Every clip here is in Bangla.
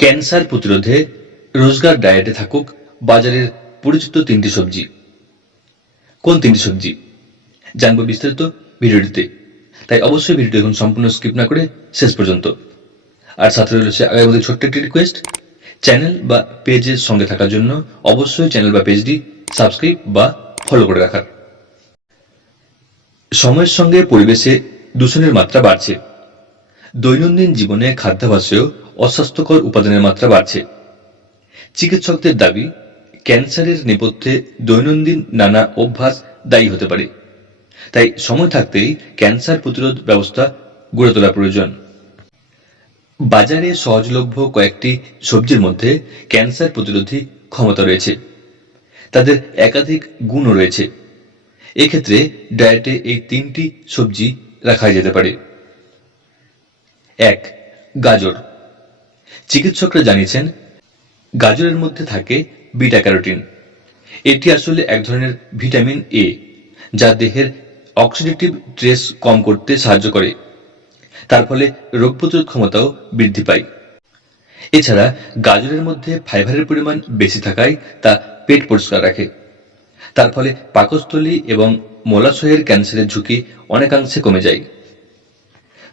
ক্যান্সার প্রতিরোধে রোজগার ডায়েটে থাকুক বাজারের পরিচিত তিনটি সবজি। কোন তিনটি সবজি? জানব বিস্তারিত ভিডিওটিতে। তাই অবশ্যই ভিডিওটি এখন সম্পূর্ণ স্কিপ না করে শেষ পর্যন্ত। আর সাথে রয়েছে আগামী ছোট্ট একটি রিকোয়েস্ট চ্যানেল বা পেজের সঙ্গে থাকার জন্য অবশ্যই চ্যানেল বা পেজটি সাবস্ক্রাইব বা ফলো করে রাখার। সময়ের সঙ্গে পরিবেশে দূষণের মাত্রা বাড়ছে। দৈনন্দিন জীবনে খাদ্যাভ্যাসেও অস্বাস্থ্যকর উপাদানের মাত্রা বাড়ছে। চিকিৎসকদের দাবি, ক্যান্সারের নেপথ্যে দৈনন্দিন নানা অভ্যাস দায়ী হতে পারে। তাই সময় থাকতেই ক্যান্সার প্রতিরোধ ব্যবস্থা গড়ে তোলা প্রয়োজন। বাজারে সহজলভ্য কয়েকটি সবজির মধ্যে ক্যান্সার প্রতিরোধী ক্ষমতা রয়েছে। তাদের একাধিক গুণও রয়েছে। এক্ষেত্রে ডায়েটে এই তিনটি সবজি রাখা যেতে পারে। এক, গাজর। চিকিৎসকরা জানিয়েছেন, গাজরের মধ্যে থাকে বিটা ক্যারোটিন। এটি আসলে এক ধরনের ভিটামিন এ, যা দেহের অক্সিডেটিভ স্ট্রেস কম করতে সাহায্য করে। তার ফলে রোগ প্রতিরোধ ক্ষমতাও বৃদ্ধি পায়। এছাড়া গাজরের মধ্যে ফাইবারের পরিমাণ বেশি থাকায় তা পেট পরিষ্কার রাখে। তার ফলে পাকস্থলী এবং মলাশয়ের ক্যান্সারের ঝুঁকি অনেকাংশে কমে যায়।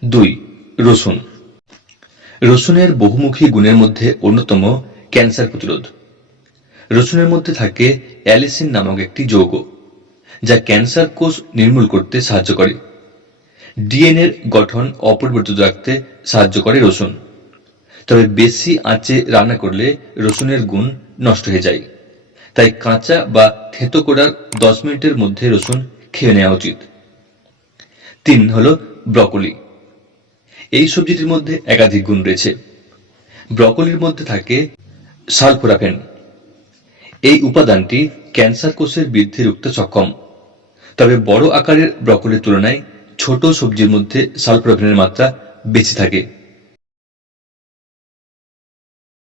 দুই, রসুন। রসুনের বহুমুখী গুণের মধ্যে অন্যতম ক্যান্সার প্রতিরোধ। রসুনের মধ্যে থাকে অ্যালিসিন নামক একটি যৌগ, যা ক্যান্সার কোষ নির্মূল করতে সাহায্য করে। ডিএনএর গঠন অপরিবর্তিত রাখতে সাহায্য করে রসুন। তবে বেশি আঁচে রান্না করলে রসুনের গুণ নষ্ট হয়ে যায়। তাই কাঁচা বা থেতো করার দশ মিনিটের মধ্যে রসুন খেয়ে নেওয়া উচিত। তিন হলো ব্রকলি। এই সবজিটির মধ্যে একাধিক গুণ রয়েছে। ব্রকলির মধ্যে থাকে সালফোরাফেন। এই উপাদানটি ক্যান্সার কোষের বৃদ্ধি রুখতে সক্ষম। তবে বড় আকারের ব্রকলির তুলনায় ছোট সবজির মধ্যে সালফোরাফেনের মাত্রা বেশি থাকে।